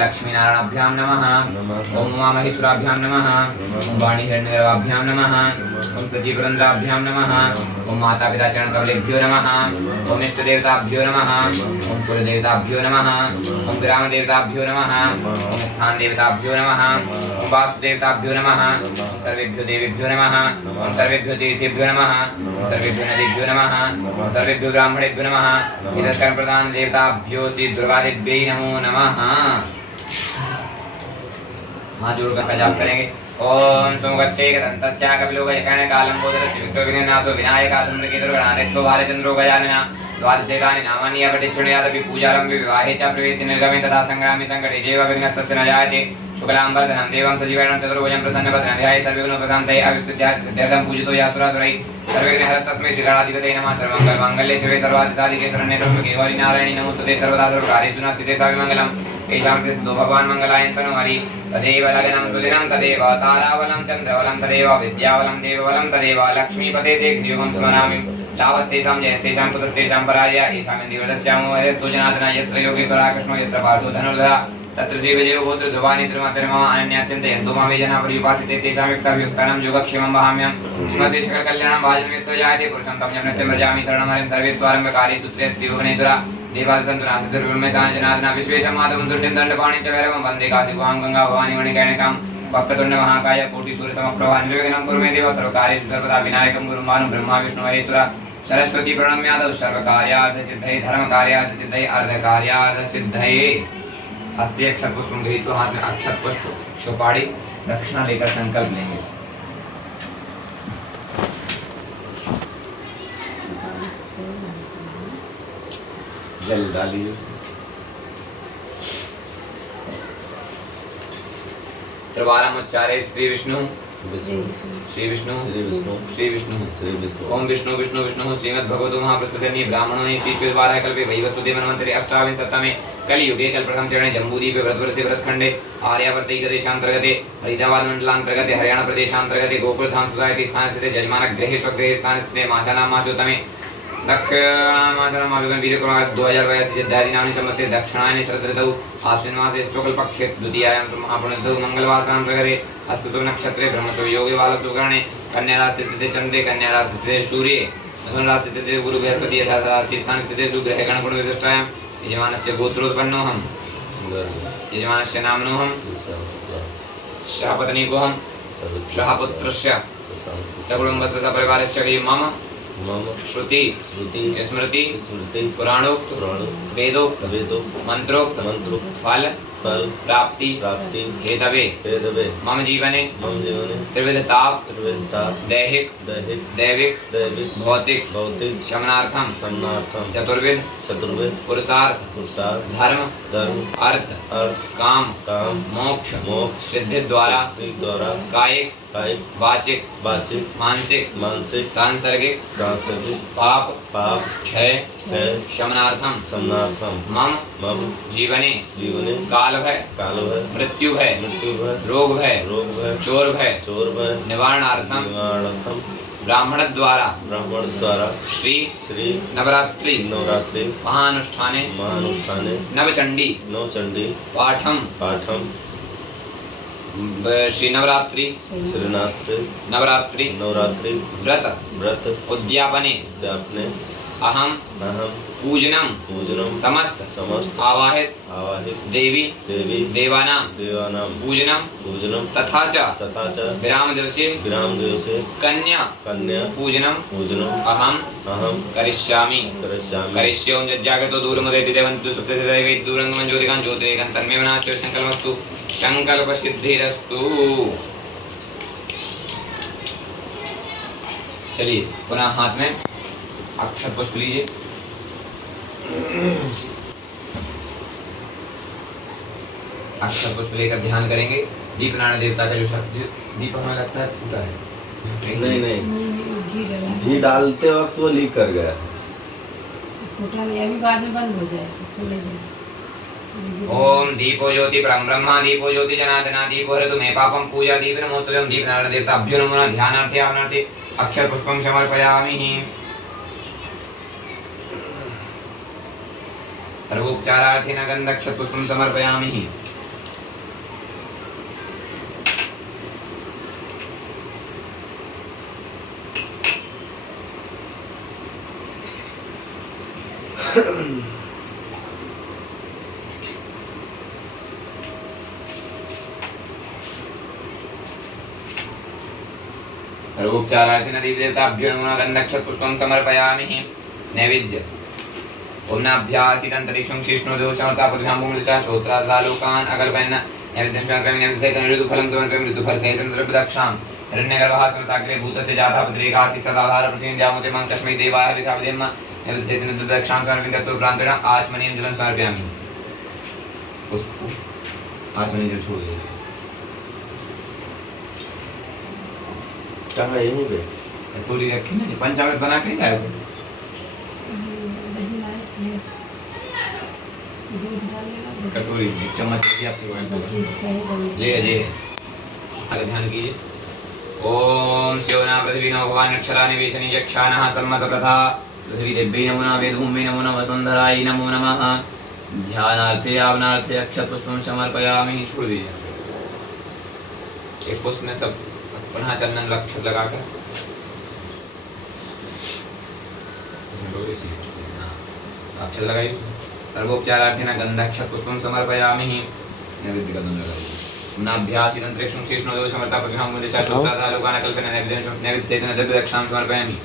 लक्ष्मीनारायणाभ्यां नमः। ओम उमामहेश्वराभ्यां नमः। ओम वाणीहिरण्यगर्भाभ्यां नमः। ओम सचीपुरन्द्राभ्यां नमः। ओम माता पिता चरणकमलेभ्यो नमः। ओम इष्टदेवताभ्यो नमः। ओम कुलदेवताभ्यो नमः। ओम ग्रामदेवताभ्यो नमः। ओम स्थानदेवताभ्यो नमः। ओम वास्तुदेवताभ्यो नमः। ओम सर्वेभ्यो देवेभ्यो नमः। ओम सर्वेभ्यो तीर्थेभ्यो नमः। ओम सर्वेभ्यो नदीभ्यो नमः। ओम सर्वेभ्यो ब्राह्मणेभ्यो नमः। इदं प्रधान देवताभ्यो श्री दुर्गादेव्यै नमो नमः। हाथ जोड़कर जाप करेंगे। ओम सोमगच्छेकदन्तस्य कपिलोगयकर्णकालं बोधरस्य विघ्नविघ्ननाशो विनायकाधूम्रकेतुर्गणाध्यक्षो भालचन्द्रो गजाननः द्वादशेतानि नामानि अपठिच्छृणुयादपि पूजारम्भे विवाहे च प्रवेशे निर्गमे तथा संग्रामे संकटे जैव विघ्नस्तस्य न जायते। शुक्लाम्बरधरं देवं सजीवनं चतुर्भुजं प्रसन्नवदनं ध्याये सर्वगुणप्रशान्तये अविद्यात् सिद्ध्यर्थं पूजितो यासुरासुरैः सर्वविघ्नहरं तस्मै श्रीगणाधिपतये नमः। सर्वमङ्गलमाङ्गल्ये शिवे सर्वार्थसाधिके शरण्ये त्र्यम्बके गौरी नारायणी नमोस्तुते सर्वदा सर्वकार्येषु नमस्ते सर्वमङ्गलम्। येषां कृतो भगवान् मङ्गलायन्तनो हरि तदेव लग्नं सुदिनं तदेव ताराबलं चन्द्रबलं तदेव विद्याबलं देवबलं तदेव लक्ष्मीपते ते घ्रियुगं स्मरामि। लाभस्तेषां जयस्तेषां कुतस्तेषां पराजय येषामिन्द्रियवदस्यामो हरेस्तु जनार्दन यत्र योगेश्वरः कृष्णो यत्र पार्थो धनुर्धरः तत्र श्रीविजयो भूतृ ध्रुवानि त्रिमतिर्मम अनन्यास्यन्तयन्तु मामे जनाः पर्युपासिते तेषां युक्ताभियुक्तानां योगक्षेमं वहाम्यहं। स्मृति सकलकल्याणं भाजनं यत्र जायते पुरुषं तं यं नित्यं व्रजामि शरणं हरिं सर्वेष्वारम्भकारि सूत्रेऽस्तिविघ्नेश्वरः देवासन्तु नासितुर्ब्रह्मेशान जनार्दन विश्वेशं मातरं तुण्डिं दण्डपाणिं च भैरवं वन्दे काशीगुहां गंगा भवानी मणिकर्णिकां वक्रतुण्ड महाकाय कोटिसूर्यसमप्रभा निर्विघ्नं कुरु मे देव सर्वकार्येषु सर्वदा विनायकं गुरुं भानुं ब्रह्मा विष्णु महेश्वर सरस्वती प्रणम्यादौ सर्वकार्यार्थसिद्धये धर्मकार्यार्थसिद्धये अर्थकार्यार्थसिद्धये। हस्ते अक्षत पुष्प गृहीत्वा हाथ में अक्षत पुष्प सुपारी दक्षिणा लेकर संकल्प लेंगे। जल डालिए। त्रिवारम उच्चारे श्री विष्णु श्री विष्णु श्री विष्णु श्री विष्णु श्री विष्णु। ओम विष्णु विष्णु विष्णु श्रीमद्भगवतो महाप्रसादनीय ब्राह्मणों ने शीर्षद्वारा कल्पे वैवस्वते मनवंतरे अष्टाविंशतमे कलियुगे कल्पप्रथम चरणे जम्बूद्वीपे व्रतवर्षे व्रतखंडे आर्यावर्तैकदेशांतर्गते फरीदाबाद मंडलांतर्गते हरियाणा प्रदेशांतर्गते गोकुलधाम सोसाइटी स्थान स्थिते जजमानक गृहे स्वगृहे स्थान स्थिते मासानां मासोत्तमे दक्षिणामासनं मासोत्तमे वीर्यक्रमागत 2082 सिद्धादिनाम्नि संवत्सरे दक्षिणायने शरदृतौ आश्विन मासे शुक्लपक्षे द्वितीयायां महापुण्यतिथौ मंगलवासरांतर्गते अस्तु नक्षत्रे ब्रह्मशो योगे बालसुकरणे कन्या राशि स्थिते चंद्रे कन्या राशि स्थिते सूर्ये मिथुन राशि स्थिते गुरु बृहस्पति यथा राशि स्थान स्थिते ग्रह गणगुण विशिष्टायां यजमानस्य गोत्रोत्पन्नोऽहं यजमानस्य नाम्नोऽहं शाहपत्नीकोऽहं शाहपुत्रस्य सकुटुम्बस्य सपरिवारस्य मम श्रुति स्मृति पुराणोक्त वेदोक्त मंत्रोक्त फल प्राप्ति हेतवे मम जीवने त्रिविधताप दैहिक दैविक भौतिक शमनार्थम चतुर्विध पुरुषार्थ धर्म अर्थ काम मोक्ष सिद्धि द्वारा कायिक वाचिक मानसिक सांसर्गिक पाप क्षय शमनार्थम मम जीवने काल भय मृत्यु भय रोग भय चोर भय निवारणार्थम ब्राह्मण द्वारा श्री नवरात्रि महानुष्ठाने नवचंडी पाठम श्री नवरात्रि व्रत उद्यापने अहम पूजनम समस्त आवाहित देवी देवानां पूजनम तथा च विराम दिवसे कन्या पूजनम अहम करिष्यामि करिष्ये। ओम जज्जागतो दूरमुदयति देवन्तु सुप्तस्य दैवेति दूरंगमं ज्योतिकां ज्योतिरेकं तन्मे विनाश्य संकल्पस्तु संकल्पसिद्धिरस्तु। चलिए पुनः हाथ में अक्षत पुष्प लीजिए। अक्षत पुष्प लेकर ध्यान करेंगे। दीप नारायण देवता का जो शक्ति दीप हमें लगता है फूटा है। नहीं घी डालते वक्त वो लीक कर गया। फूटा नहीं, अभी बाद में बंद हो जाए। ओम दीपो ज्योति परम ब्रह्मा दीपो ज्योति जनार्दना दीपो हरतु मे पापम पूजा दीप नमोस्तुते। ओम दीप नारायण देवताभ्यो नमः ध्यानार्थे आवनार्थे अक्षत पुष्पं समर्पयामि। सर्वोपचारार्थेन गन्धक्षत पुष्पं समर्पयामि। सर्वोपचारार्थेन देवदेवताभ्यो नमः गन्धक्षत पुष्पं समर्पयामि नैवेद्य ओम नाभ्यासितंतरिक्षं शिष्णुदेव समर्पयामि भूमिदशा श्रोत्रादालोकान् अकल्पयन् नैवेद्यं समर्पयामि नैवेद्यसहितं ऋतुफलं समर्पयामि ऋतुफलसहितं द्रव्यदक्षां हिरण्यगर्भः स्मृताग्रे भूतस्य जातः पुत्रेकासि सदाधार प्रतिनिध्यामते मां तस्मै देवाय विधावदेम नैवेद्यसहितं द्रव्यदक्षां समर्पयामि तत्प्रान्तेन आचमनीयं जलं समर्पयामि उसको आचमनीय जल छोड़ दीजिए कहाँ यहीं पे पूरी रखी ना पंचामृत बना के लाए हो दही लाए थे। दूध डालेगा इस कटोरी में एक चम्मच भी आपके वहाँ पे जय जय आगे ध्यान कीजिए ओम शिवना पृथ्वी नमो भगवान अक्षरा निवेशनी यक्षानः सम्मत प्रथा पृथ्वी देव्यै नमो नमः वेदभूम्यै नमो नमः वसुन्धरायै नमो नमः ध्यानार्थे यावनार्थे अक्षत पुष्पं समर्पयामि छोड़ दीजिए एक पुष्प में सब पुनः चंदन अक्षत लगाकर अक्षत लगाइए सर्वोपचारार्थेन गन्धक्षत पुष्पं समर्पयामि नैवेद्य का दंड लगाइए नाभ्यासितंतरिक्षं शिष्णुदेव समर्पयामि भूमिदशा श्रोत्रादालोकान् अकल्पयन् नैवेद्यसहितं द्रव्यदक्षां समर्पयामि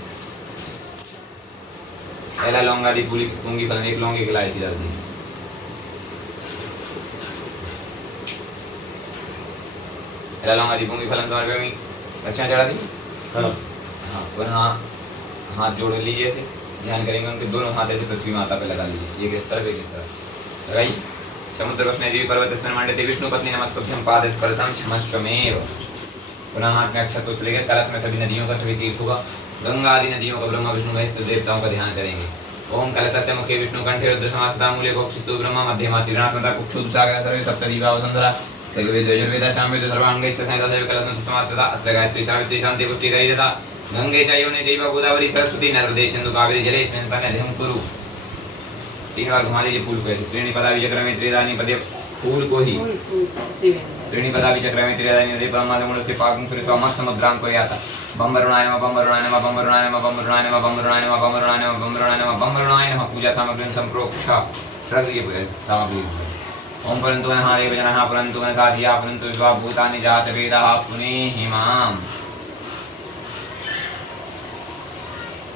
पहला लौंग आदि पूंगी फल एक लौंग एक इलायची डाल दीजिए पहला लौंग आदि पूंगी फल समर्पयामि दक्षिणा चढ़ा दी हाँ हाँ पुनः हाथ जोड़ लीजिए ऐसे ध्यान करेंगे उनके दोनों हाथ ऐसे पृथ्वी माता पे लगा लीजिए एक इस तरफ एक इस तरफ लगाइए समुद्र वष्णदेवी पर्वत स्तनमंडते विष्णु पत्नी नमस्तुभ्यं पादस्पर्शं क्षमस्वमेव पुनः हाथ में अक्षत पुष्प लेकर कलश में सभी नदियों का सभी तीर्थों का गंगा आदि नदियों का ब्रह्मा विष्णु महेश देवताओं का ध्यान करेंगे ओम कलशस्य मुखे विष्णु कंठे रुद्र समासदा मूले कोक्षितो ब्रह्मा मध्यमा त्रिगुणास्मता कुक्षुत सागर सर्वे सप्तदीवा वसुंधरा ऋग्वेद यजुर्वेद सामवेद सर्वांगैश्च संहिता दैव कलशं समासदा अत्र गायत्री सावित्री शांति पुष्टि करी तथा गंगे च यमुने चैव गोदावरी सरस्वती नर्मदे सिंधु कावेरी जलेस्मिन् सन्निधिं कुरु तीन बार घुमा लीजिए फूल को ऐसे त्रीणि पदा विचक्र में त्रिदानी पदे फूल को ही त्रीणि पदा विचक्र में त्रिदानी पदे ब्रह्मादमुंड से पाकं सूर्य स्वामः समुद्रां को याता बम वरुणाय नमः बम वरुणाय नमः बम वरुणाय नमः बम वरुणाय नमः बम वरुणाय नमः बम वरुणाय नमः बम वरुणाय नमः बम वरुणाय नमः पूजा सामग्री संप्रोक्ष श्रद्धा पूजा सामग्री ओम परंतु नः देव जनः परंतु न साधिया परंतु विश्वा भूतानि जात वेदाः पुनेहिमां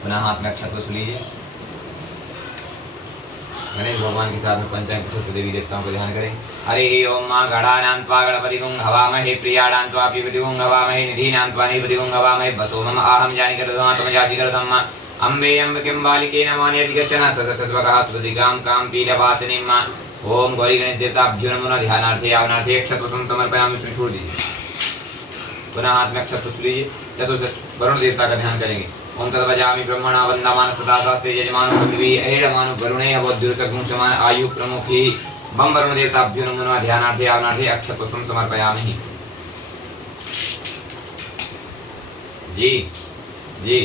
पुनः हाथ में अक्षत पुष्प लीजिए गणेश भगवान के साथ में पंचांग देवी देवताओं को ध्यान करें हरे ओम मां गणानां त्वा गणपतिगुं हवामहे प्रियाणां त्वा पिबतिगुं हवामहे निधीनां त्वा निपतिगुं हवामहे वसो मम आहं जानि करधमा तम जासि करधम अम्बे अम्बकिं बालिके नमानि अधिगच्छन ससतस्वकः तुदिकां कां पीलवासिनीं मा ओम गौरी गणेश देवताभ्यो नमो ध्यानार्थे यावनार्थे अक्षत पुष्पं समर्पयामि इसमें छोड़ दीजिए पुनः हाथ में अक्षत पुष्प लीजिए चतुर्थ वरुण देवता का ध्यान करेंगे ओम तद्वजामि ब्रह्मणा वंदमान सदा शास्त्रे यजमानो विवि अहेडमानो वरुणे अवद्युरसगुं समान आयु प्रमुखी बम वरुण देवताभ्यो नमो नमः ध्यानार्थे यावनार्थे अक्षत पुष्पं समर्पयामि जी जी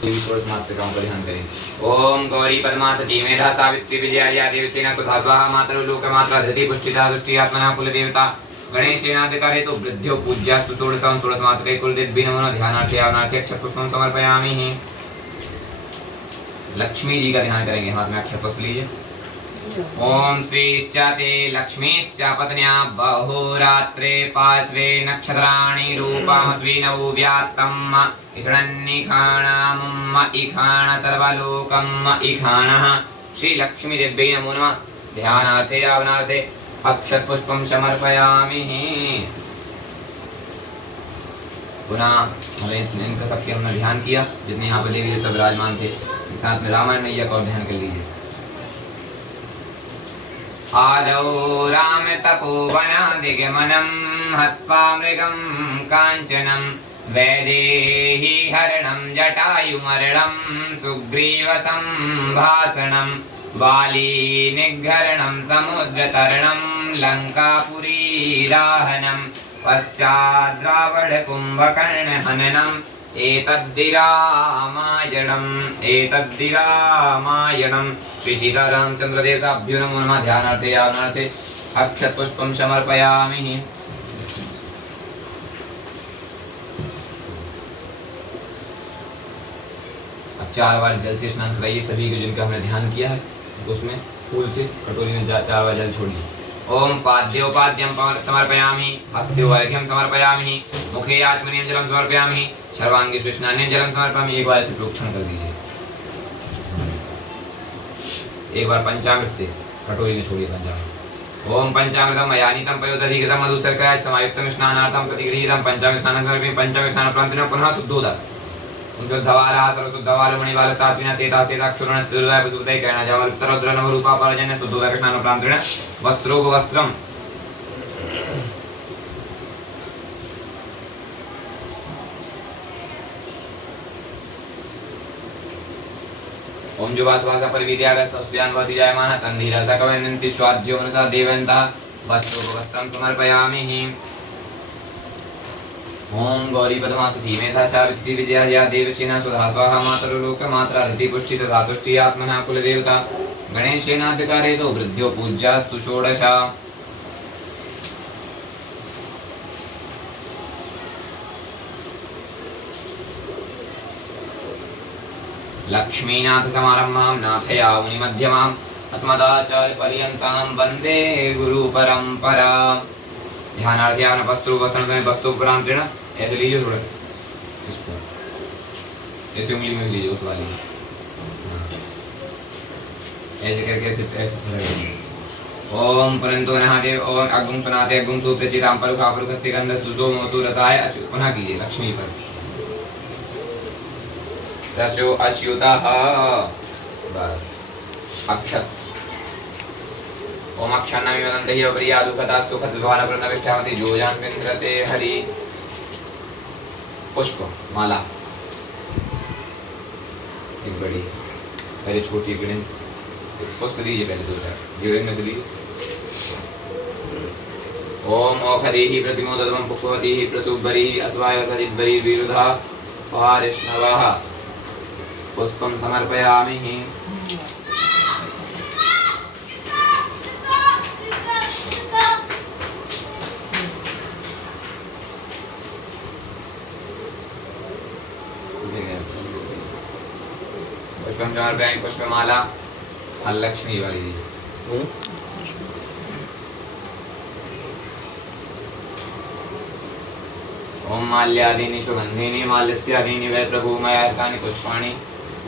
देवी सोर्स मातृकाओं का ध्यान करें ओम गौरी पद्मा सची मेधा सावित्री विजया देवसेना सुधा स्वाहा मातरु लोकमात्रा धृति पुष्टिता दृष्टि आत्मना कुल देवता गणेशेनाधिकारे तो वृद्ध्यो पूज्यास्तु षोडशं षोडशमात्रके कुलदेवी नमो नमः ध्यानार्थे यावनार्थे अक्षत पुष्पं समर्पयामि लक्ष्मी जी का ध्यान करेंगे हाथ में अक्षत पुष्प लीजिए ओम श्रीश्च ते लक्ष्मीश्च पत्न्या बहुरात्रे पार्श्वे नक्षत्राणि रूपमस्विनौ व्यात्तम् इषणन्निखाणामुम्म इखाण सर्वलोकम् इखाणः श्री लक्ष्मी देव्यै नमो नमः ध्यानार्थे यावनार्थे अक्षत पुष्पं समर्पयामि पुनः हमें इनका सबके हमने ध्यान किया जितने यहाँ पर देवी देवता विराजमान थे साथ में रामायण मैया का ध्यान कर लीजिए आदौ राम तपोवनादिगमनं हत्वा मृगं काञ्चनं वैदेही हरणं जटायुमरणं सुग्रीवसंभाषणं वाली निग्रहणं समुद्रतरणं लङ्कापुरीदाहनं पश्चात् रावणकुम्भकर्णहननम् एतद्दिरामायणं श्री सीतारामचंद्र देवताभ्यो नमो नमः ध्यानार्थे यावनार्थे अक्षत पुष्पं समर्पयामि अब 4 बार जल से स्नान कराइए सभी को जिनका हमने ध्यान किया है उसमें फूल से कटोरी में 4 बार जल छोड़िए। ओम पाद्योपाद्यं समर्पयामि, हस्ते अर्घ्यं समर्पयामि, मुखे आचमनीयं जलं समर्पयामि, सर्वांगे स्नानेन जलं समर्पयामि। एक बार ऐसे प्रोक्षण कर दीजिए। एक बार पंचामृत से कटोरी में छोड़िए पंचामृत। ओम पंचामृतम मयानीतम पयोदधिकृतम मधु शर्कराय समायुक्तम स्नानार्थम प्रतिगृहीतम पंचामृत स्नानं समर्पयामि। पंचामृत स्नानोपरान्तेन पुनः शुद्धोदक शुद्धवालः सर्वशुद्धवालो मणिवालस्तास्मिन् सेताक्षुरणस्तिरुदाय प्रसूतै कैर्णजावरुत्तरोद्रनवरूपापालजन्य शुद्धोदक स्नानोपरान्तेन वस्त्रोपवस्त्रम् ओम जुवासवासा परिविद्यागस्तस्यान् भवति जायमानः तन्धीरसकवनन्ति स्वाद्यो मनसा देवन्तः वस्त्रोपवस्त्रं समर्पयामि। ओम गौरी पद्मासची मेधा सावित्री विजया देवसेना सुधा स्वाहा मातरुलोक मात्रा रति पुष्टि तथा तुष्टि आत्मना कुलदेवता गणेशेनाधिकारे तो वृद्ध्यो पूज्यास्तु षोडश। लक्ष्मीनाथ समारम्भां नाथया मुनिमध्यमाम् अस्मदाचार्य पर्यन्तां वन्दे गुरु परंपरा। ध्यानार्थी आपने वस्तुपरांतरेण ऐसे लीजिए थोड़ा इसको, ऐसे उंगली में लीजिए उस वाली ऐसे करके ऐसे चलेगा। ओम परंतु नहादेव ओम अग्गुम सुनाते अग्गुम सुप्रचितां परुखा परुखस्ते गंधस्तु सोमोतु रसाय पुनः कीजिए लक्ष्मी पर रसो अच्युतः। बस अक्षत ओम अक्षन्नमि वदन्ते हि प्रिया दुःखदास्तु खद्वानप्रणविष्ठामति जोजान्विन्द्रते हरि। पुष्प माला एक बड़ी पहले छोटी गणेश पुष्प दीजिए, पहले 2-4 जीवन में दीजिए। ओम औषधीः प्रतिमोदतमं पुष्पवतीः प्रसूबरीः अस्वाय सदिद्बरीः विरुधा पारिष्णवः पुष्पं समर्पयामि। पुष्पम समर्पयामि पुष्पमाला लक्ष्मी वाली दी। ओम माल्यादीनि सुगंधीनि माल्यस्यादीनि वै प्रभु मयार्कानि पुष्पाणि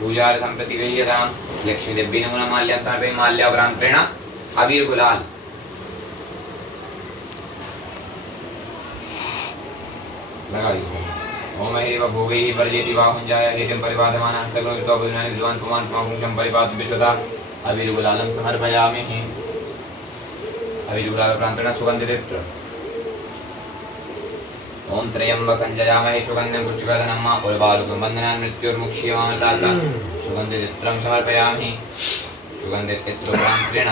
पूजार्थं प्रतिगृह्यतां। लक्ष्मी देवी नमो माल्यां समर्पयामि। माल्यापरान्तेन अबीर गुलाल लगा दीजिए। ओम एव भोगैः वर्जयति बाहुञ्जाय हेतं परिपादमानः हस्तगुणं विश्वभुजनानि विद्वान् पुमान् पुमांकुशं परिपातु विश्वदा। अबीर गुलालं समर्पयामि। अबीर गुलाल प्रान्तेन सुगन्धित्र। ओम त्र्यंबकं जयामहे सुगन्धिं पुष्टिवर्धनं मा उर्वारुकं बन्धनान् मृत्युर्मुक्ष्यमामृतात् सुगन्धित्रं समर्पयामि। सुगन्धित्र प्रान्तेन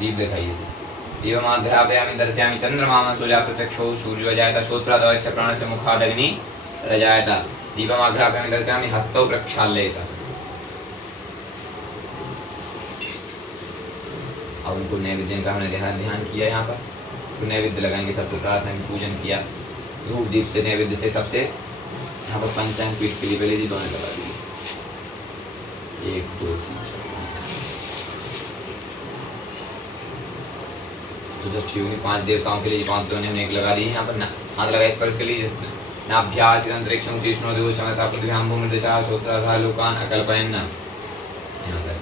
दीप दिखाइए। दीपमाघ्रापयामि दर्शयामि चंद्रमामा सुजातचक्षुः सूर्योजायत श्रोत्रादवक्ष प्राणस्य मुखादग्नि रजायत। दीपमाघ्रापयामि दर्शयामि हस्तौ प्रक्षाल्येत। अब उनको नैवेद्य का हमने ध्यान किया। यहाँ पर तो नैवेद्य लगाएंगे, सबको प्रार्थना की पूजन किया धूप दीप से नैवेद्य से सबसे। यहाँ पर पंचांग पीठ के लिए पहले जी दोनों लगा दिए 1 2 3 तो जब शिवनी 5 देवताओं के लिए 5 दोनों ने एक लगा दी। यहाँ पर हाथ लगा स्पर्श के लिए नाभ्यास अंतरिक्षं शीर्ष्णो देवो समता पृथ्व्यां भूमिर्दशा श्रोत्राधा लोकान अकल्पयन्। यहाँ पर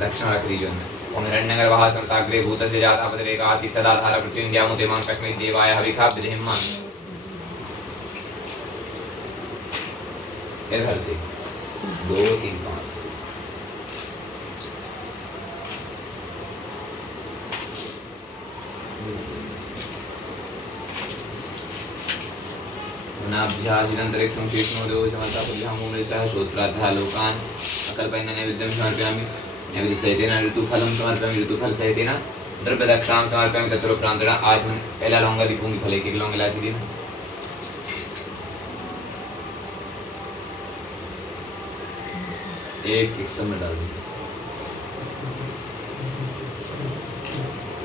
दक्षिण रख लीजिए उनमें। ओम हिरण्यगर्भः संताग्रे भूतस्य जाता पदवेकासी सदा धारा पृथ्वीं द्यामुते मां कस्मै देवाय हविखा विधिम्मा। इधर से 2 3 5 नाभ्यासिदन्तरिक्षं शीर्ष्णो देवो समता पृथ्व्यां भूमिर्दशा श्रोत्राधा लोकान अकल्पयन्। नैवेद्यं समर्पयामि। नैवेद्य सहितेन ऋतुफलं समर्पयामि। ऋतुफल सहितेन द्रव्यदक्षिणां समर्पयामि। तत्रोपरान्तेन आज मैं पहला लौंगा दीपूंगी फल एक लौंग इलायची दी। एक समय डाल दीजिए।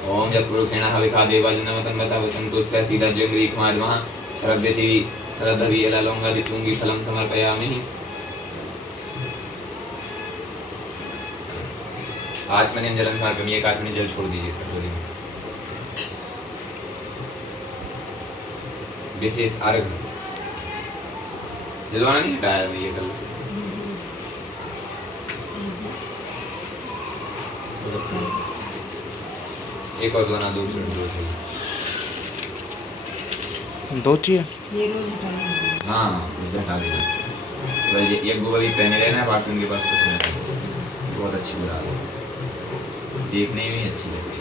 ओम जपुरुषेण हविखा देवाजनम तन्मता वसंतोस्य सीता जंगरी कुमार महा शरद्यति शरदवि अललोंगा दितुंगी फलम समर्पयामि। आचमनीय जल समर्पयामि। एक आचमनीय जल छोड़ दीजिए कटोरी में। विशेष अर्घ जलवाना नहीं हटाया ये कल से। एक और दो ना दूसरे दो चाहिए। ये रोज हटाएंगे। हाँ मुझे हटा देना। वही ये गोबर भी पहने रहना बाकी उनके पास कुछ नहीं। बहुत अच्छी बुला है, देखने में अच्छी लग रही है।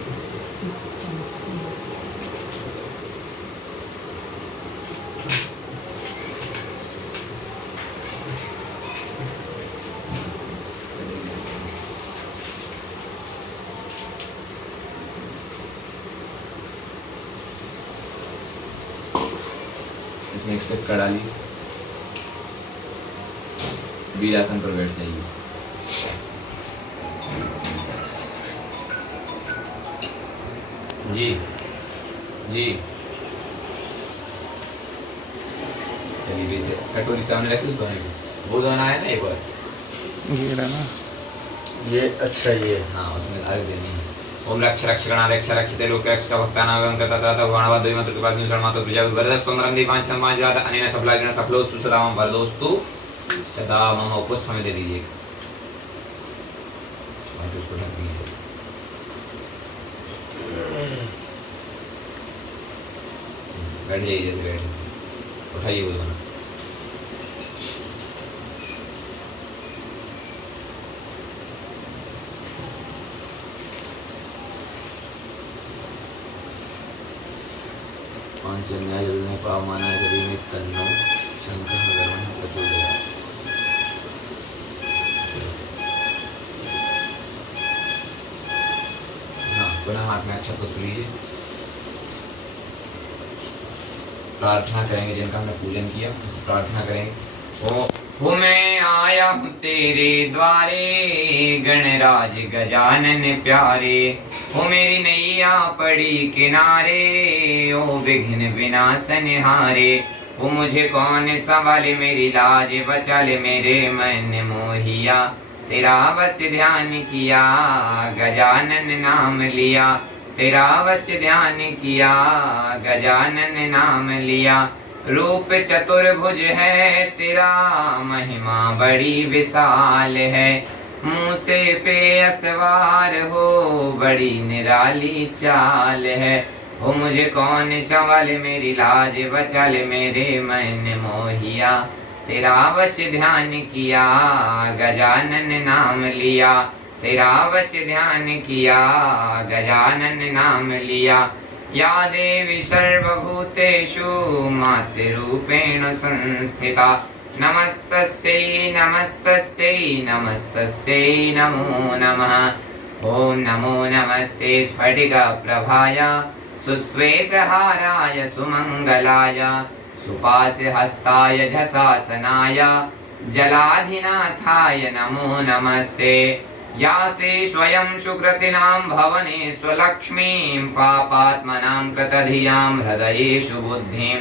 इसमें एक सिप कड़ा ली, वीरासन पर बैठ जाइए। जी जी चलिए वैसे कटोरी सामने रखी तो वो दोना है ना एक बार ये रहना ये अच्छा ये हाँ उसमें अर्घ देनी है। ओम रक्ष रक्षगणा रक्ष रक्षते लोक रक्षक भक्तानां तथा भगवानवाद द्वैमत कृपाग्नि शर्मातो प्रजा वरदस्तम रंदे पांच जाता अनेन सफलाग्न सफलोस्तु सदा मम वरदोस्तु सदा मम पुष्प में दे दीजिए। और उसको ढक दीजिए। बैठ जाइए जैसे बैठ उठाइए वो दोनों। पांचजन्याय जलने पावमानाय जलीमित तन्नो शंखः गरुडः प्रचोदयात्। हाँ पुनः हाथ में अच्छा पुष्प लीजिए। प्रार्थना करेंगे जिनका हमने पूजन किया उनसे प्रार्थना करेंगे। ओ मैं आया हूँ तेरे द्वारे गणराज गजानन प्यारे। ओ मेरी नैया पड़ी किनारे ओ विघ्न विनाशन हारे। ओ मुझे कौन संभाले मेरी लाज बचा ले मेरे मन मोहिया। तेरा बस ध्यान किया गजानन नाम लिया। तेरा बस ध्यान किया गजानन नाम लिया। रूप चतुर्भुज है तेरा महिमा बड़ी विशाल है। मुँह से पे असवार हो बड़ी निराली चाल है। हो मुझे कौन संभाले मेरी लाज बचा ले मेरे मन मोहिया। तेरा वश ध्यान किया गजानन नाम लिया। तेरा वश ध्यान किया गजानन नाम लिया। या देवी सर्वभूतेषु मातृरूपेण संस्थिता। नमस्तस्यै नमस्तस्यै नमस्तस्यै नमो नमः। ओम नमो नमस्ते स्फटिकप्रभाय सुश्वेतहाराय सुमंगलाय सुपाशहस्ताय झषासनाय जलाधिनाथाय नमो नमस्ते। या श्री स्वयं सुकृतिनां भवने स्वलक्ष्मीं पापात्मनां कृतधियां हृदयेषु बुद्धिं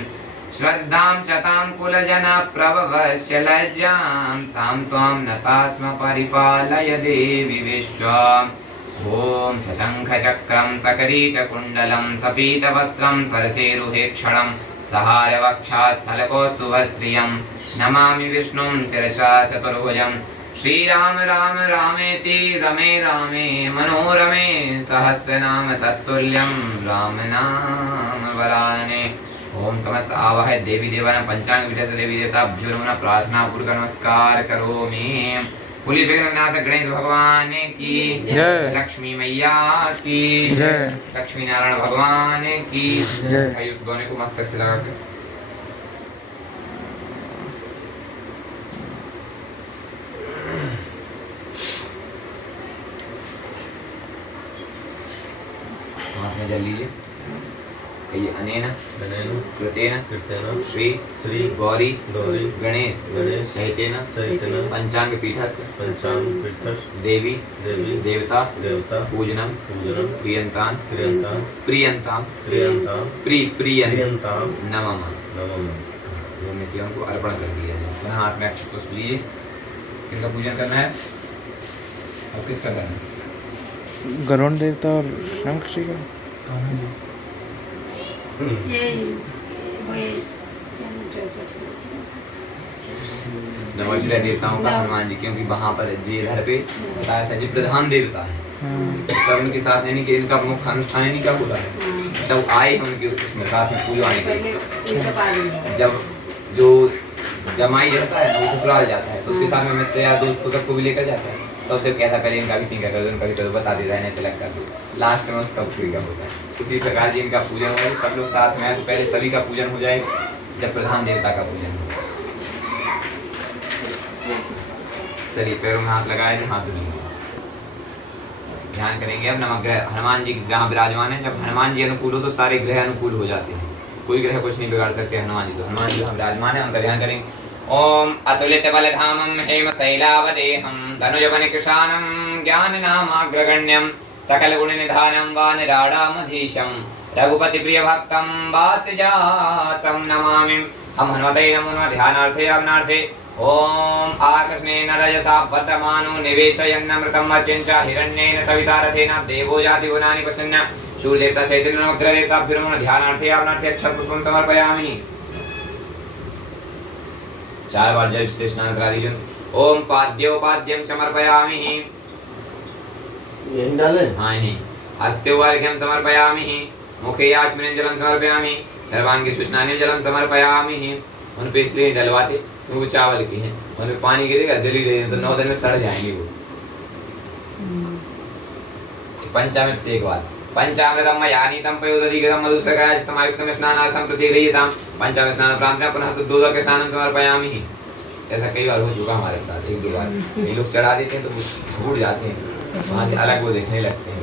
श्रद्धां शतां कुलजनप्रभवस्य लज्जां तां त्वां नतास्म परिपालय देवि विश्वम्। ॐ सशङ्खचक्रं सकरीटकुण्डलं सपीतवस्त्रं सरसेरुहेक्षणं सहारवक्षास्थलकौस्तुभश्रियं नमामि विष्णुं शिरसा चतुर्भुजं। श्रीराम राम रामेति रमे रामे मनोरमे सहस्रनाम तत्तुल्यं राम नाम वरानने। ओम समस्त आवाहित देवी देवानां पंचांग विधि से देवी देवताभ्यो नमः प्रार्थना पूर्वक नमस्कार करोमि। कुली विघ्न विनाशक गणेश भगवान की जय। लक्ष्मी मैया की जय। लक्ष्मी नारायण भगवान की जय। आइए उस दोने को मस्तक से लगा के हाथ में जल लीजिए। कहिए अनेन अनेन कृतेन कृतेन श्री श्री गौरी गौरी गणेश गणेश सहितेन सहितेन पंचांग पीठस्य पंचामृतस् देवी देवी देवता देवता पूजनम पूजनम प्रियंतान प्रियंतां प्रियंताम प्रियंतां प्रियंताम नमः नमः नित्यों को अर्पण कर दिया जाए। पुनः हाथ में पुष्प लिए किनका पूजन करना है और किसका करना है? गरुण देवता और शंख जी का। ये वही क्या नाम है उसका? नवग्रह देवताओं का हनुमान जी, क्योंकि वहां पर जी इधर पे बताया था जी प्रधान देवता है सब उनके साथ, यानी कि इनका मुख्य अनुष्ठान नहीं क्या बोला है, सब आए हैं उनके उसमें साथ में पूजा आने के लिए। जब जो जमाई रहता है ना वो ससुराल जाता है तो उसके साथ में मित्र या दोस्त को सबको भी लेकर जाता है, सबसे कहता है पहले इनका भी टीका कर दो, इनका भी कर दो, बता देता है नहीं तिलक कर दो, लास्ट में उसका टीका होता है। उसी प्रकार जी इनका पूजन हो, सब लोग साथ में आए तो पहले सभी का पूजन हो जाए, जब प्रधान देवता का पूजन हो। चलिए पैरों में हाथ लगाए थे, हाथ धुलिए। ध्यान करेंगे अब नवग्रह हनुमान जी जहाँ विराजमान है, जब हनुमान जी अनुकूल हो तो सारे ग्रह अनुकूल हो जाते हैं, कोई ग्रह कुछ नहीं बिगाड़ सकते हनुमान जी, तो हनुमान जी जहाँ विराजमान है उनका ध्यान करेंगे। ओम अतुलित बलधामं हेम शैलावदेहं धनुजवन कृशानं ज्ञाननामाग्रगण्यं सकल गुण निधानं वानराडामधीशं रघुपति प्रिय भक्तं वातजातं नमामि। हम हनुमते नमो नमः ध्यानार्थे अवनार्थे। ओम आकृष्णेन रजसा वर्तमानो निवेशयन्नमृतं मर्त्यञ्च हिरण्येन सविता रथेन देवो याति गुणानि पश्यन् सूर्यदेवता सहित नवग्रह देवताभ्यो नमः ध्यानार्थे अवनार्थे अक्षतपुष्पं समर्पयामि। 4 बार जल से स्नान करा दीजिए। ओम पाद्योपाद्यं समर्पयामि। यही डाले हाँ यही। हस्तेवार्घ्यं समर्पयामि। मुखे आचमनीं जलं समर्पयामि। सर्वांगी सुस्नानं जलं समर्पयामि। उन पे इसलिए डलवाते क्योंकि चावल की है, उन पे पानी गिरेगा जली रहेगा तो 9 दिन में सड़ जाएंगे वो। पंचामृत से एक बार पंचामृतं मयानीतं पयोदधिगतं मधुस्रकाय समायुक्तं स्नानार्थं प्रतिगृह्यतां पंचामृत स्नानोपरांत पुनः दुग्धोदक स्नानं समर्पयामि। ऐसा कई बार हो चुका हमारे साथ, 1-2 बार ये लोग चढ़ा देते हैं तो भूल जाते हैं, वहाँ से अलग वो देखने लगते हैं।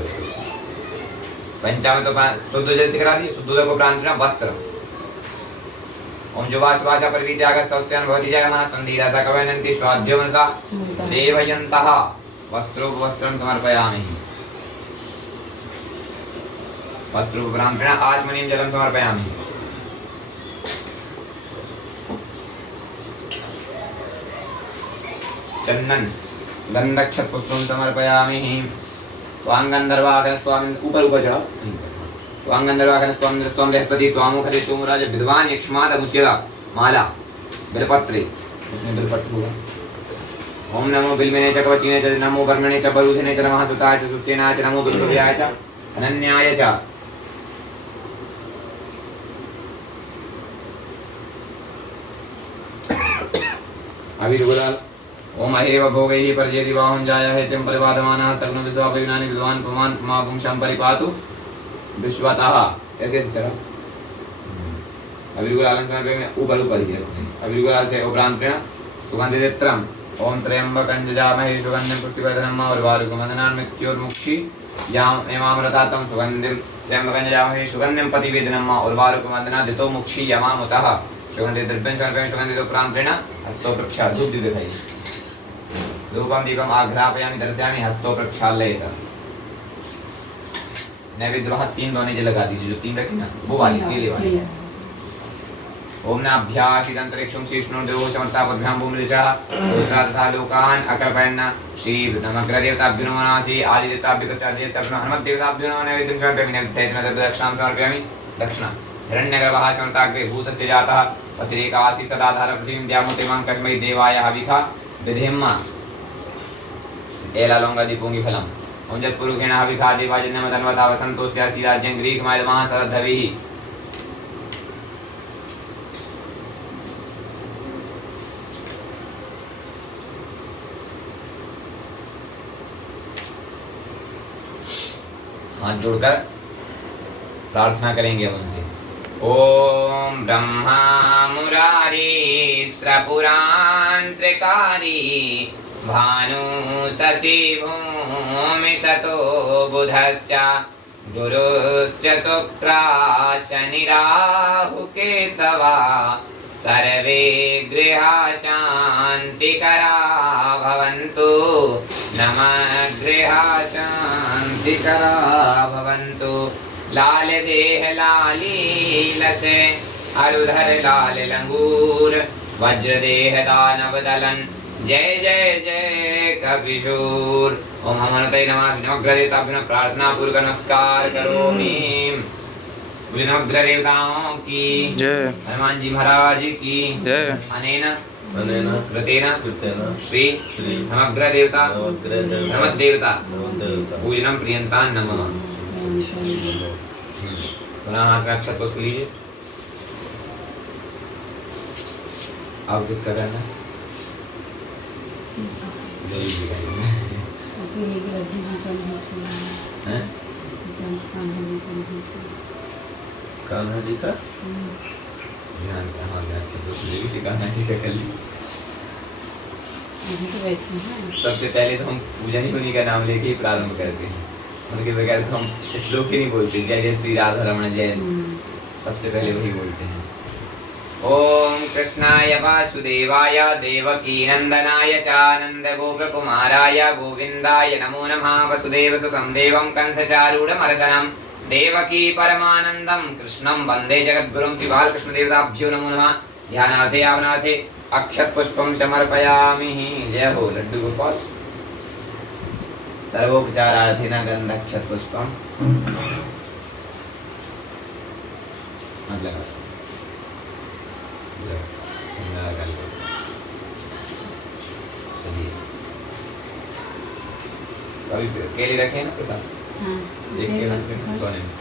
पंचामृत शुद्ध जल से करा दिए, शुद्धोदक उपरांत वस्त्र। ओम जुवाशुवाशा परिविद्यागत सौस्त्यान भवति जगमः तंदीरासा कवयनन्ति स्वाध्यो मनसा देवयन्तः वस्त्रोपवस्त्रं समर्पयामि। वस्त्रोपरांत आचमनीं जलं समर्पयामि। चंदन गंधक्षत पुष्पं समर्पयामि। त्वां गंधर्वागन स्वामी ऊपर चढ़ाओ, त्वां गंधर्वागन स्वामी त्वां बृहस्पति त्वामुखरे सोमराज विद्वान यक्ष्माद मुच्यता माला बिलपत्रे, उसमें बिलपत्र होगा। ओम नमो बिल्वने च कवचिने च नमो वर्मणे च बरुधिने च नमः सुताय च सुसेनाय च नमो विष्णुव्याय च अनन्याय च। अभी गुलाल ओम अहिरेव भोगैः परजेति वाहं जायः त्यं परिवादमानः तग्न विश्वापयुनानि विद्वान् पुमान् पुमागुं शं परिपातु विश्वतः। ऐसे चढ़ा अभी गुलाल में ऊपर ही रखते। अभी गुलाल से उपरांत सुगंधित्रम ओम त्र्यंबकं जजामहे सुगंधिं पुष्टिवर्धनम् उर्वारुकं वदनान् मृत्योर्मुक्षी याम एमामृतातं सुगंधिं त्र्यंबकं जजामहे सुगंधिं प्रतिवेदनम् उर्वारुकं वदनान् दितो मुक्षी यमामुतः। सुगंधित द्रव्यं समर्पयामि। सुगंधित उपरांतेन हस्तो प्रक्षाल्य धूप दीप दिखाइए। धूपं दीपम् आघ्रापयामि दर्शयामि हस्तो प्रक्षाल्येत। नैवेद्य वहाँ 3 दोने जो लगा दीजिए, जो 3 रखी ना वो वाली केले वाली। ओम नाभ्यासितंतरिक्षं शीष्णुर्देवो समर्तापद्भ्यां भूमिरिचा श्रोत्रा तथा लोकान् अकल्पयन् श्री नमग्रह देवताभ्यो नमः नासी आदि देवताभ्यो प्रत्यादेवताभ्यो नमः हनुमत् देवताभ्यो नमः नैवेद्यं समर्पयामि। नैवेद्य सहित दक्षिणां समर्पयामि। दक्षिणा हिरण्यगर्भः समर्ताग्रे भूतस्य जातः पतिरेकासी सदाधार पृथिवीं द्यामूर्तिमां कस्मै देवाय हविखा विधिं एलालोंगा दीपोंगी फलम्। ओम जत्पुरुषेण हविखा देवाजन्यं धन्वता वसन्तोऽस्यासि राज्यं ग्रीकमायदमः सरद्धविः। हाथ जोड़कर प्रार्थना करेंगे अब उनसे। ओम ब्रह्मा मुरारी स्त्रपुरांत्रिकारी भानु शशि भूमि सतो बुधश्च गुरुश्च शुक्रा शनिराहुकेतवा सर्वे गृहा शान्तिकरा भवन्तु नमः गृहा शान्तिकरा भवन्तु लाल देह लाली लसे अरुधर लाल लंगूर वज्र देह दानव दलन जय जय जय कपिशूर ओम हनुमते नमः नवग्रह देवताभ्यो प्रार्थना पूर्वक नमस्कार करोमि नवग्रह देवताओं की जय। हनुमान जी महाराज की जय। अनेन कृतेन श्री श्री नवग्रह देवता नमः देवता नवदेवता पूजनम प्रियंता नमः पुनः हाथ में अक्षत पुष्प लीजिए। अब किसका करना है? हैं? कान्हा जी का ध्यान का हाथ में अक्षत पुष्प लीजिए। किसी कान्हा जी का कर लीजिए। सबसे पहले तो हम पूजन ही उन्हीं का नाम लेके ही प्रारंभ करते हैं। उनके बगैर तो हम श्लोक ही नहीं बोलते। जय जय श्री राधा रमण जय, सबसे पहले वही बोलते हैं। ओम कृष्णाय वासुदेवाय देवकी नंदनाय च नंद गोप कुमाराय गोविंदाय नमो नमः। वसुदेव सुतं देवं कंसचारूढमर्दनं देवकी परमानंदं कृष्णं वंदे जगद्गुरुं। श्री बालकृष्ण देवताभ्यो नमो नमः। ध्यानार्थे आवनार्थे अक्षत पुष्पं समर्पयामि। जय हो लड्डू गोपाल। सर्वोपचारार्थेन गंधक्षत पुष्पम मतलब चलिए कभी केले रखे हैं ना प्रसाद एक केला कोने में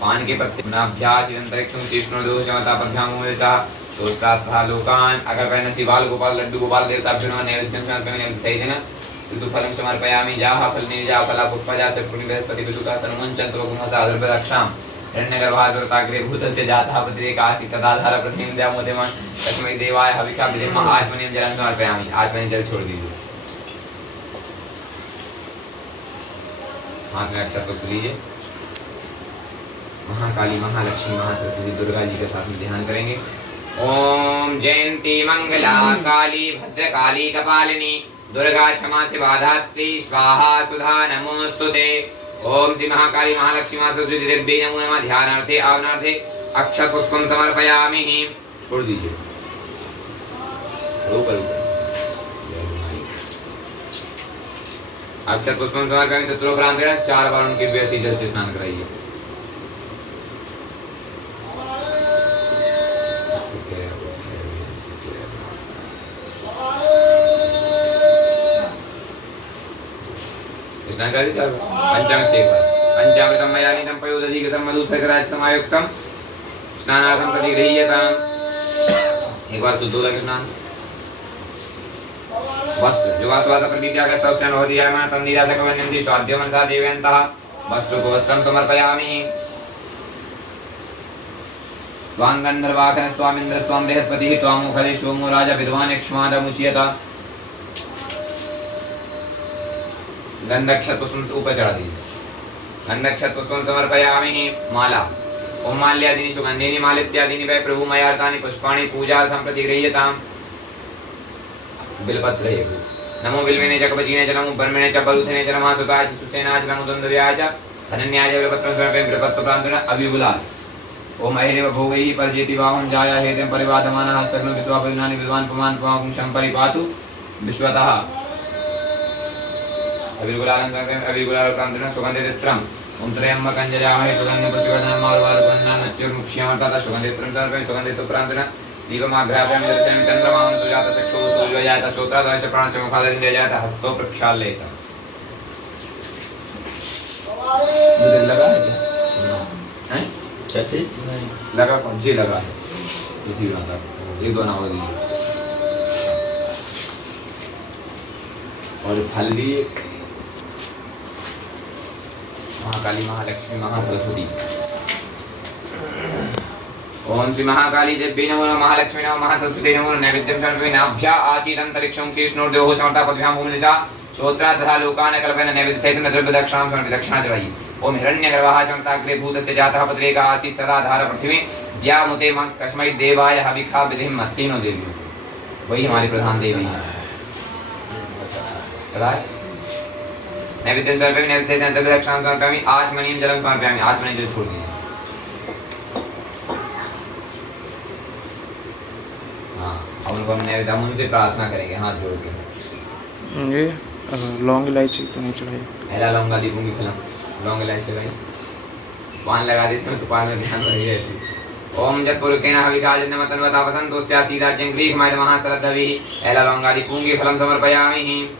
पान के पत्ते नाभ्यास अंतरिक्षं शेषनो दोषमता पद्भ्याम मूलचा शोस्तात्था लोकान। अगर वह नसीबाल गोपाल लड्डू गोपाल देवताभ्यो नमः। नैवेद्यं समर्पयामि सहितेन ऋतुफलं समर्पयामि। जाः फलनिर्जा फला पुष्पजा चक्रुनि बृहस्पति विसुता तन्मुञ्चन्तो कुमसादर्भदक्षां हिरण्यगर्भासुरताग्रे भूतस्य जातः पत्रेकासि सदाधार प्रतिं द्यामोदेमं तस्मै देवाय हविषा विधेमः। आचमनीयं जलं समर्पयामि। आचमनीय जल छोड़ दीजिए। हाथ में अक्षत पुष्प लीजिए। महाकाली महालक्ष्मी महासरस्वती दुर्गा जी के साथ में ध्यान करेंगे। ओम जयंती मंगला काली भद्रकाली कपालिनी दुर्गा क्षमा शिवा धात्री स्वाहा सुधा नमोस्तुते। ओम श्री महाकाली महालक्ष्मी महासरस्वती देव्यै नमो नमः। ध्यानार्थे आवनार्थे अक्षत पुष्पम समर्पयामि। छोड़ दीजिए। अक्षत पुष्पम समर्पयामि। तत्रोपरांत 4 बार उनके वैसे जल से स्नान कराइए। पंचामृतं मयानीतं पयोदधिकृतं मधुसर्कराज समायुक्तं स्नानार्थं प्रतिगृह्यताम्। एक बार शुद्धोदक स्नान। वस्त्र योगाश्वास प्रतीत्यागस्तं भवति यामः तन्दिरासकवन्यन्ति स्वाद्यो मनसा देवयन्तः। वस्त्र को वस्त्रं समर्पयामि। त्वां गन्धर्वाखनस्त्वामिन्द्रस्त्वां बृहस्पतिः त्वामुखले सोमो राजा विद्वान् यक्ष्मादमुच्यत। गंधक्षत पुष्पं ऊपर चढ़ा दीजिए। गंधक्षत पुष्पं समर्पयामि। माला ओम माल्यादीनि सुगंधीनि मालित्यादीनि वै प्रभु मयार्तानि पुष्पाणि पूजार्थं प्रतिगृह्यताम्। बिलपत्र नमो बिल्वेने च कवचीने च नमो ब्रह्मणे च बरुथेने च नमः सुताय च सुसेनाय च नमो द्वन्द्वयाय च धनन्याय च बिलपत्रं समर्पयामि। बिलपत्रप्रान्तरेण अभिगुलाल ओम अहिरेव भोगैः परजेति वाहं जाया हेतं परिवादमानः हस्तग्नो विश्वापयुनानि विद्वान् पुमान् पुमांशं परिपातु विश्वतः। अभिगुलालप्रान्तरेण सुगन्धित्रम् ओम त्र्यम्बकं यजामहे सुगन्धिं पुष्टिवर्धनम् आरुवारुकं नत्युर्मुक्ष्यमर्थात् सुगन्धित्रं समर्पयामि। सुगन्धित्रप्रान्तरेण दीपमाघ्रापयामि। दर्शयामि चन्द्रमां सुजातचक्षुः सूर्योजात श्रोत्रादयश्च प्राणस्य मुखादरिन्द्रियजात हस्तो प्रक्षाल्येत। लगा है क्या? हैं? क्या चीज? लगा कौन जी लगा है? इसी का था। एक दो नाव दिए और फल दिए। महाकाली महालक्ष्मी महासरस्वती। ओम श्री महाकाली देवी नमो नमः। महालक्ष्मी नमो महासरस्वती नमो। नैवेद्यं समर्पयामि। नाभ्या आसीदन्तरिक्षं शेषनोर्देवो समर्था पद्भ्यां भूमिनिशा श्रोत्राद्धा लोकान कल्पना नैवेद्य सहित द्रव्य दक्षिणां समर्पित दक्षिणा चढ़ाइए। ओम हिरण्यगर्भाः समर्ताग्रे भूतस्य जातः पत्रेका आसीत् सदा धार पृथ्वी व्यामुते मं कस्मै देवाय हविखा विधिं तीनों देवियों वही हमारी प्रधान देवी है। नैवेद्यं समर्पयामि नैवेद्य सहित द्रव्य दक्षिणां समर्पयामि। आचमनीयं जलं समर्पयामि। आचमनीय जल छोड़ दीजिए। हाँ अब उनको हम नैवेद्य हम उनसे प्रार्थना करेंगे हाथ जोड़ के। ये लौंग इलायची तो नहीं चढ़ाई। पहला लौंगा दीपों की फिल्म लौंग इलायची भाई पान लगा देते हैं तो पान में ध्यान रही है। ओम जत्पुरुकेण हविकाजन्यमतन्वता वसन्तोस्यासि राज्यं ग्रीष्माय महासरद्धविः एला लौंगा दीपों की फलं समर्पयामि।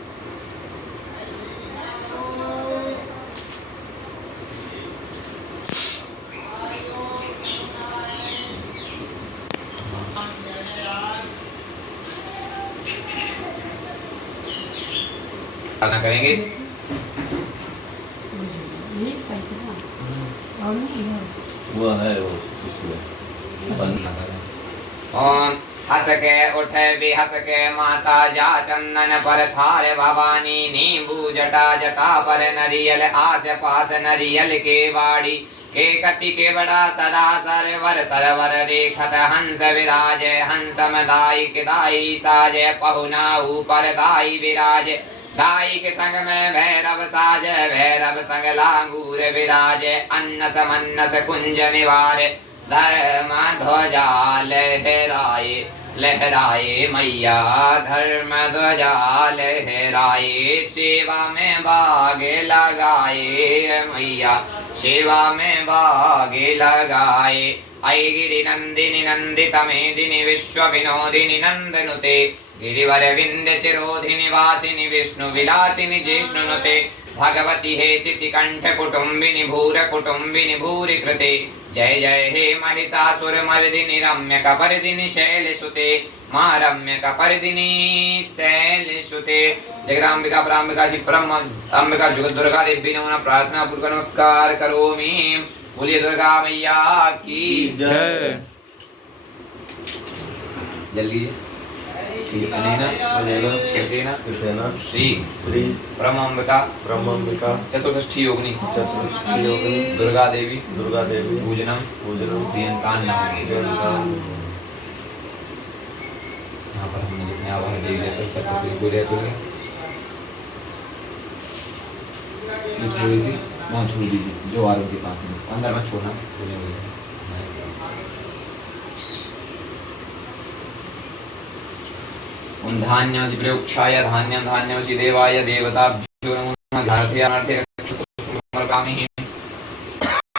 प्रार्थना करेंगे। वो है वो उसमें ओम हंस के उठे भी हंस के माता जा चंदन पर थार भवानी नींबू जटा जटा पर नरियल आस पास नरियल के वाड़ी के कति के बड़ा सदा सरवर सरवर देखत हंस विराजे हंस मदाई किदाई साजे पहुना ऊपर दाई विराजे दाई के संग में भैरव साज भैरव संग लांगूर विराजे अन्नस मन्नस कुंज निवारे धर्म ध्वजा लहराए लहराए मैया धर्म ध्वजा लहराए सेवा में बागे लगाए मैया सेवा में बागे लगाए। आई गिरि नंदिनी नंदित मेदिनी विश्व विनोदिनी नंदनुते गिरिवर विंध्य शिरोधिनि वासिनि विष्णु विलासिनि जिष्णुनुते भगवती हे सिद्धि कंठ कुटुंबिनि भूर कुटुंबिनि भूरि कृते जय जय हे महिषासुर मर्दिनि रम्य कपर्दिनि शैलसुते मां रम्य कपर्दिनि शैलसुते। जगदांबिका प्रांबिका शिवप्रम अंबिका जुगत दुर्गा देवी नमः प्रार्थना पूर्वक नमस्कार करोमि। बोलिए दुर्गा मैया की जय। जल्दी श्री अनेन कृतेन श्री श्री परमांबिका ब्रह्मांबिका चतुष्ठी योगिनी चतुष्ठी योगिनी दुर्गा देवी पूजनम दीयन्तान् नमः। यहाँ पर हमने जितने आवाहन देवी देवता सबको बिल्कुल है बोले थोड़ी सी वहाँ छोड़ दीजिए जो आरोग्य के पास में अंदर मत छोड़ना बोले ओम धान्यमसि प्रयोक्षाय धान्यम धान्यमसि देवाय देवताभ्यो नमः धारथे अनर्थे समर्पयामि।